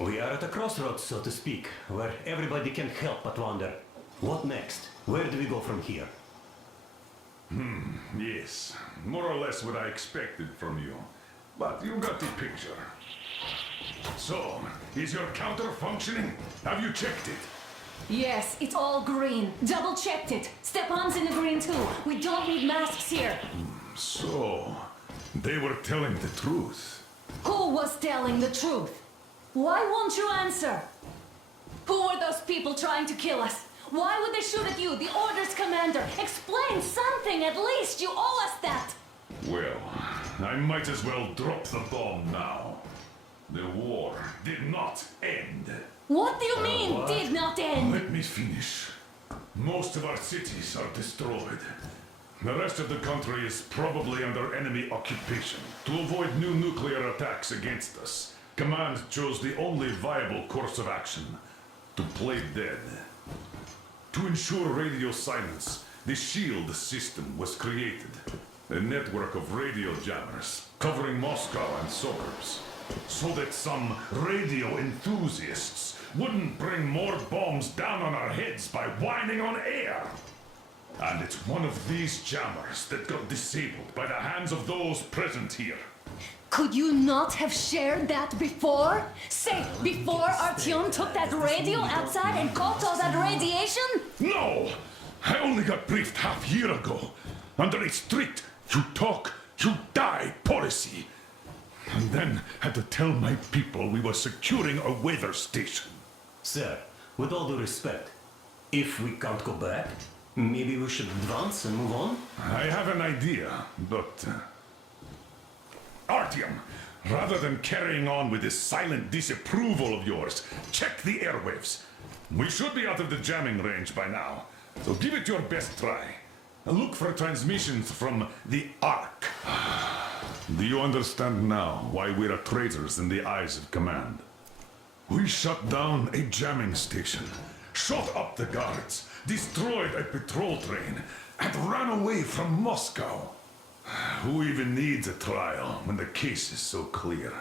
We are at a crossroads, so to speak, where everybody can help but wonder. What next? Where do we go from here? Yes, more or less what I expected from you. But you got the picture. So, is your counter functioning? Have you checked it? Yes, it's all green. Double-checked it. Stepan's in the green too. We don't need masks here. So, they were telling the truth. Who was telling the truth? Why won't you answer? Who were those people trying to kill us? Why would they shoot at you, the Order's commander? Explain something, at least. You owe us that. Well, I might as well drop the bomb now. The war did not end. What do you mean, did not end? Let me finish. Most of our cities are destroyed. The rest of the country is probably under enemy occupation. To avoid new nuclear attacks against us, Command chose the only viable course of action: to play dead. To ensure radio silence, the SHIELD system was created. A network of radio jammers covering Moscow and suburbs, so that some radio enthusiasts wouldn't bring more bombs down on our heads by whining on air. And it's one of these jammers that got disabled by the hands of those present here. Could you not have shared that before? Say, before Artyom took that radio outside and caught all that radiation? No! I only got briefed half year ago, under a strict you talk, you die policy. And then had to tell my people we were securing a weather station. Sir, with all due respect, if we can't go back, maybe we should advance and move on? I have an idea, but... Artyom, rather than carrying on with this silent disapproval of yours, check the airwaves. We should be out of the jamming range by now, so give it your best try. Look for transmissions from the Ark. Do you understand now why we're traitors in the eyes of Command? We shut down a jamming station, shot up the guards, destroyed a patrol train, and ran away from Moscow. Who even needs a trial when the case is so clear?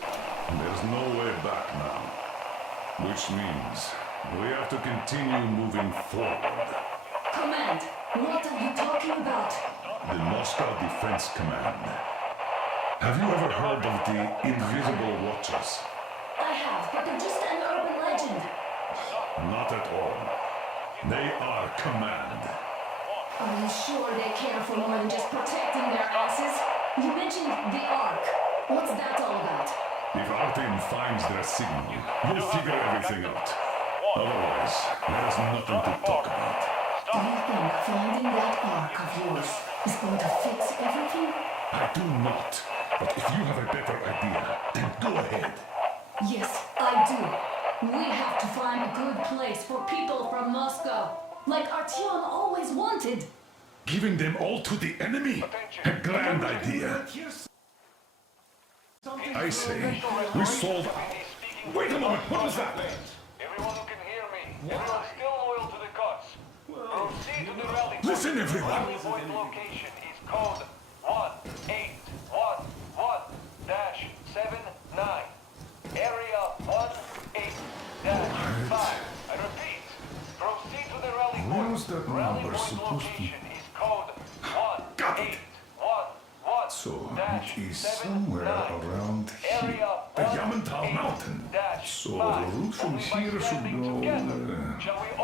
There's no way back now. Which means we have to continue moving forward. Command, what are you talking about? The Moscow Defense Command. Have you ever heard of the Invisible Watchers? I have, but they're just an urban legend. Not at all. They are Command. Are you sure they care for more than just protecting their asses? You mentioned the Ark. What's that all about? If Artyom finds their signal, you'll figure everything out. Otherwise, there's nothing to talk about. Do you think finding that Ark of yours is going to fix everything? I do not. But if you have a better idea, then go ahead. Yes, I do. We have to find a good place for people from Moscow, like Artyom always wanted. Giving them all to the enemy? A grand idea. I say, we solve... Wait a moment, what was that? Everyone who can hear me, everyone still loyal to the cause. Proceed to the rally point. Listen, everyone. Rally point location is code 1811-79. Area 18-5. I repeat, proceed to the rally point. Where was that Rally number point supposed to be? location is code Got it. 1811. So, it is somewhere around here. Area The Yamantau Mountain. So, the route from here should go...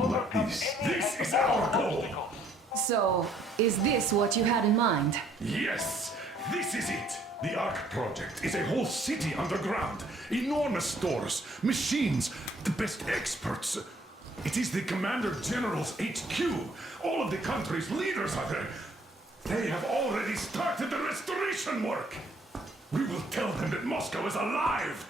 like this. This is our goal! So, is this what you had in mind? Yes, this is it. The Ark project is a whole city underground. Enormous stores, machines, the best experts. It is the Commander General's HQ. All of the country's leaders are there. They have already started the restoration work. We will tell them that Moscow is alive.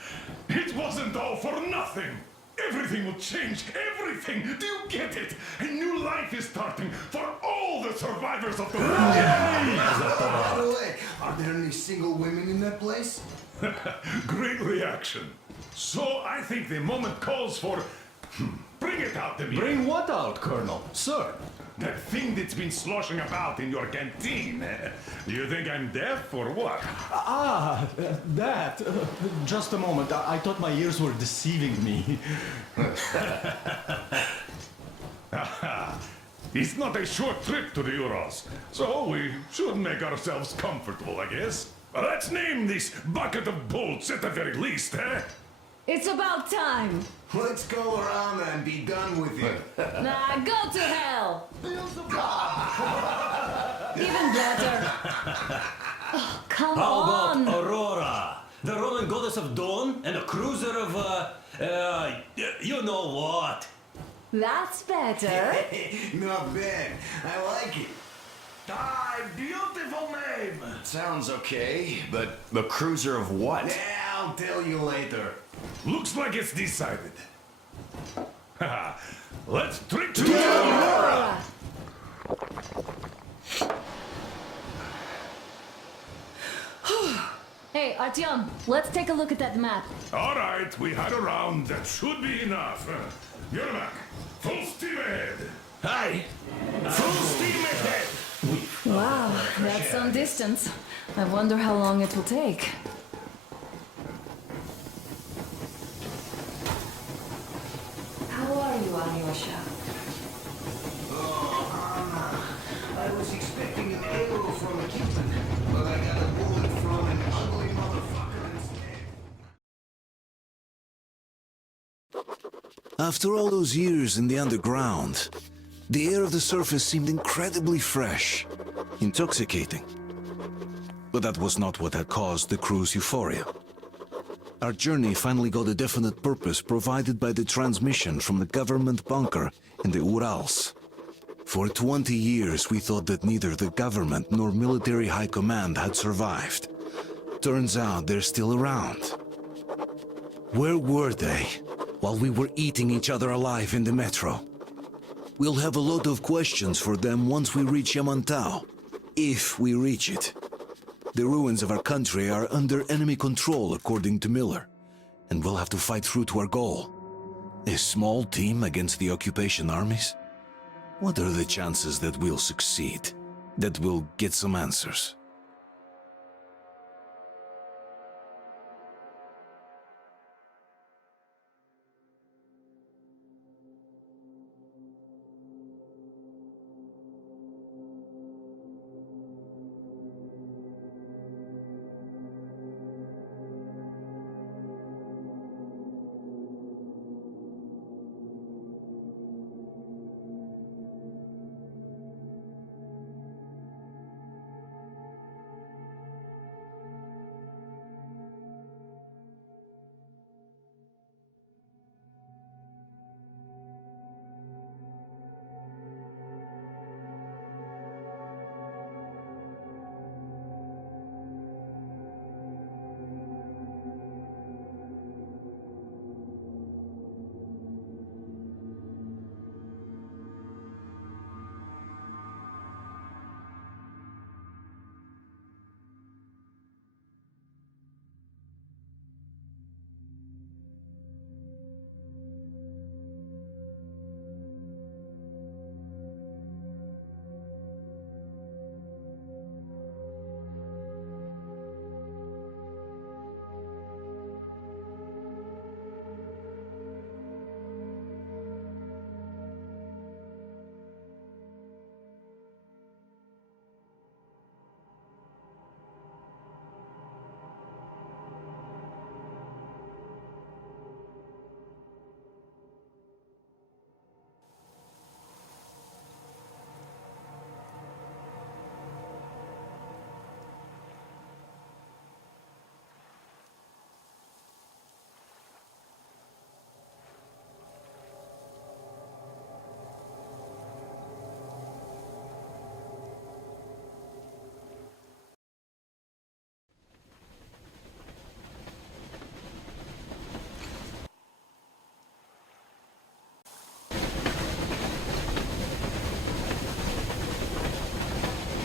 It wasn't all for nothing. Everything will change, everything! Do you get it? A new life is starting for all the survivors of the war! By the way, are there any single women in that place? Great reaction. So I think the moment calls for Bring it out to me. Bring what out, Colonel? Sir? That thing that's been sloshing about in your canteen. Do you think I'm deaf or what? That. Just a moment. I thought my ears were deceiving me. It's not a short trip to the Urals, so we should make ourselves comfortable, I guess. Let's name this bucket of bolts at the very least, eh? It's about time. Let's go around and be done with it. Nah, go to hell. Even better. Oh, come How on. about Aurora? The Roman goddess of dawn and a cruiser of, you know what? That's better. Not bad. I like it. Beautiful name! Sounds okay, but the cruiser of what? Yeah, I'll tell you later. Looks like it's decided. Let's drink to Aurora. Hey, Artyom, let's take a look at that map. All right, we had a round. That should be enough. Yermak, full steam ahead. Hi. Full steam ahead. Wow, that's some distance. I wonder how long it will take. How are you, Alyosha? I was expecting an arrow from a Cupid, but I got a bullet from an ugly motherfucker instead. After all those years in the underground, the air of the surface seemed incredibly fresh, intoxicating. But that was not what had caused the crew's euphoria. Our journey finally got a definite purpose provided by the transmission from the government bunker in the Urals. For 20 years we thought that neither the government nor military high command had survived. Turns out they're still around. Where were they while we were eating each other alive in the metro? We'll have a lot of questions for them once we reach Yamantau, if we reach it. The ruins of our country are under enemy control, according to Miller, and we'll have to fight through to our goal. A small team against the occupation armies? What are the chances that we'll succeed, that we'll get some answers?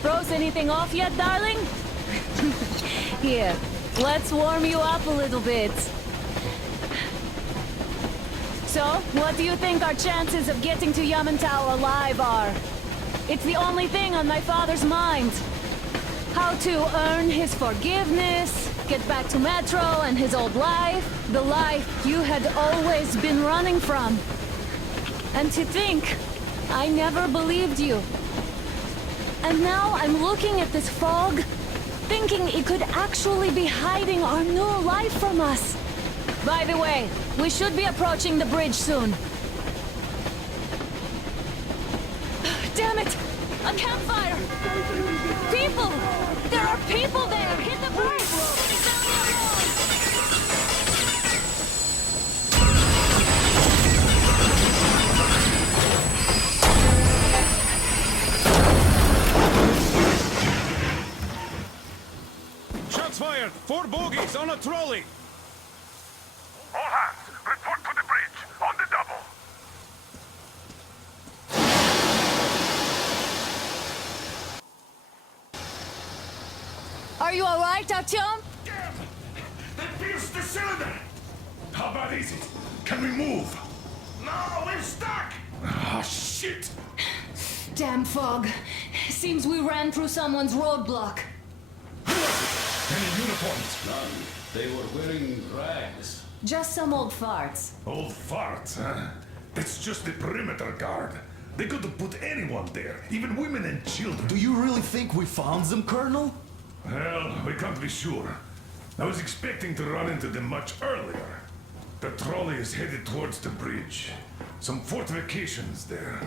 Froze anything off yet, darling? Here, let's warm you up a little bit. So, what do you think our chances of getting to Yamantau alive are? It's the only thing on my father's mind. How to earn his forgiveness, get back to Metro and his old life, the life you had always been running from. And to think, I never believed you. And now I'm looking at this fog, thinking it could actually be hiding our new life from us. By the way, we should be approaching the bridge soon. Damn it! A campfire! People! There are people there! Hit the brakes! It's down the road! Shots fired! 4 bogies on a trolley! All hands, report to the bridge, on the double. Are you alright, Artyom? Damn! They pierced the cylinder! How bad is it? Can we move? No, we're stuck! Ah, shit! Damn fog. Seems we ran through someone's roadblock. Any uniforms? None. They were wearing rags. Just some old farts. Old farts, huh? That's just the perimeter guard. They could have put anyone there, even women and children. Do you really think we found them, Colonel? Well, we can't be sure. I was expecting to run into them much earlier. The trolley is headed towards the bridge. Some fortifications there.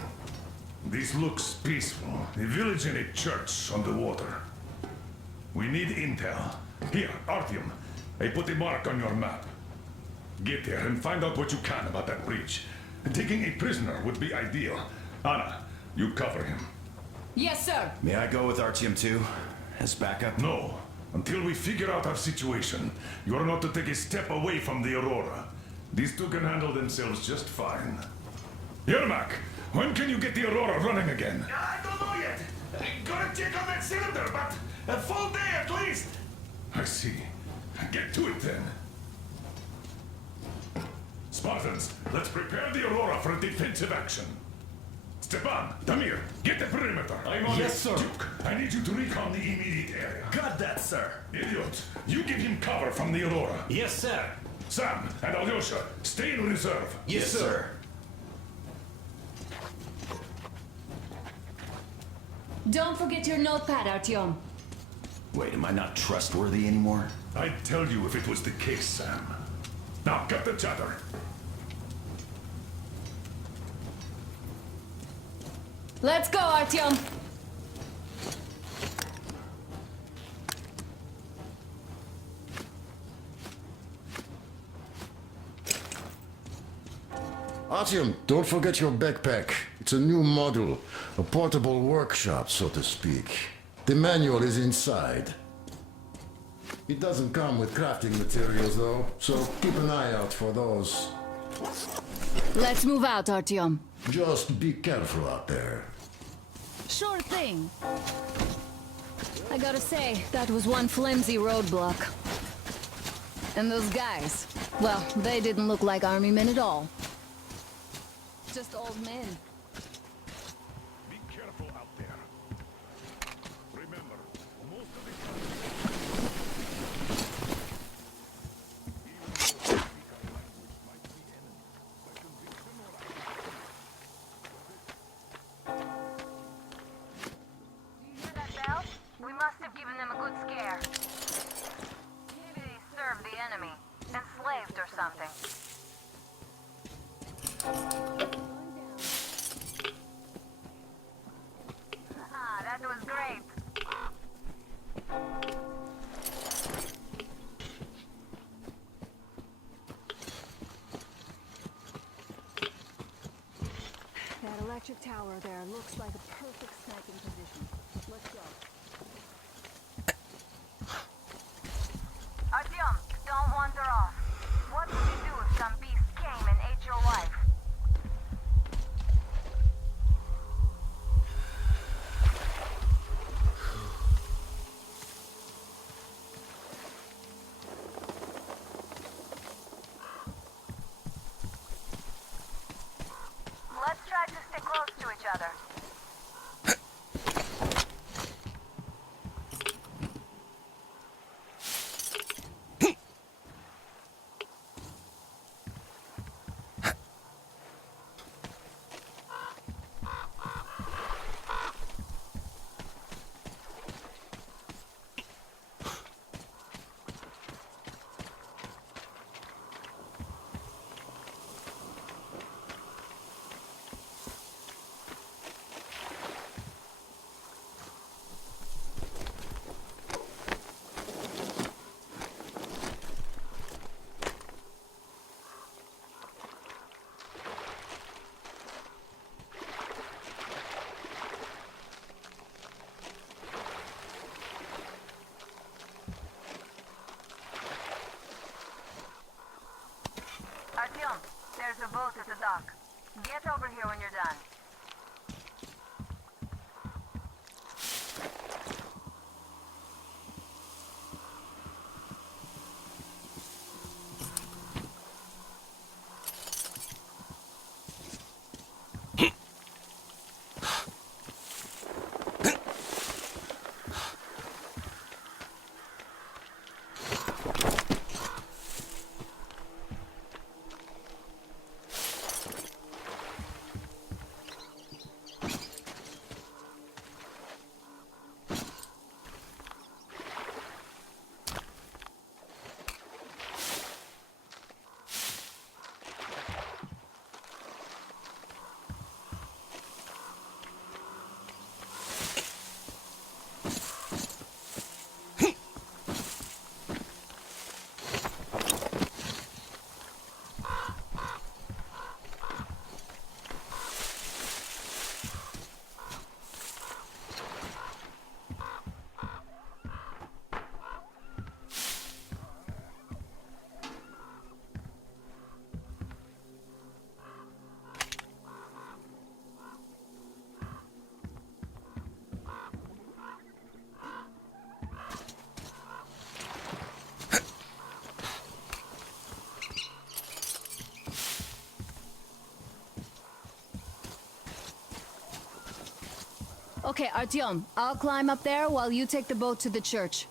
This looks peaceful. A village and a church on the water. We need intel. Here, Artyom. I put a mark on your map. Get there and find out what you can about that bridge. Taking a prisoner would be ideal. Anna, you cover him. Yes, sir. May I go with Artyom too? As backup? No. Until we figure out our situation, you are not to take a step away from the Aurora. These two can handle themselves just fine. Yermak, when can you get the Aurora running again? I don't know yet. Gotta check on that cylinder, but a full day at least. I see. Get to it then. Spartans, let's prepare the Aurora for a defensive action. Stepan, Damir, get the perimeter. I'm on it. Yes, sir. Duke, I need you to recon the immediate area. Got that, sir. Idiot, you give him cover from the Aurora. Yes, sir. Sam and Alyosha, stay in reserve. Yes, sir. Don't forget your notepad, Artyom. Wait, am I not trustworthy anymore? I'd tell you if it was the case, Sam. Now, cut the chatter. Let's go, Artyom. Artyom, don't forget your backpack. It's a new model, a portable workshop, so to speak. The manual is inside. It doesn't come with crafting materials, though, so keep an eye out for those. Let's move out, Artyom. Just be careful out there. Sure thing. I gotta say, that was one flimsy roadblock. And those guys, well, they didn't look like army men at all. Just old men. Be careful out there. Remember, most of the Do you hear that bell? We must have given them a good scare. Maybe they served the enemy, enslaved or something. Ah, that was great. That electric tower there looks like a perfect sniping position. Let's go. Artyom, don't wander off. What would you do if some beast came and ate your wife? other. Artyom, there's a boat at the dock. Get over here when you're done. Okay, Artyom, I'll climb up there while you take the boat to the church.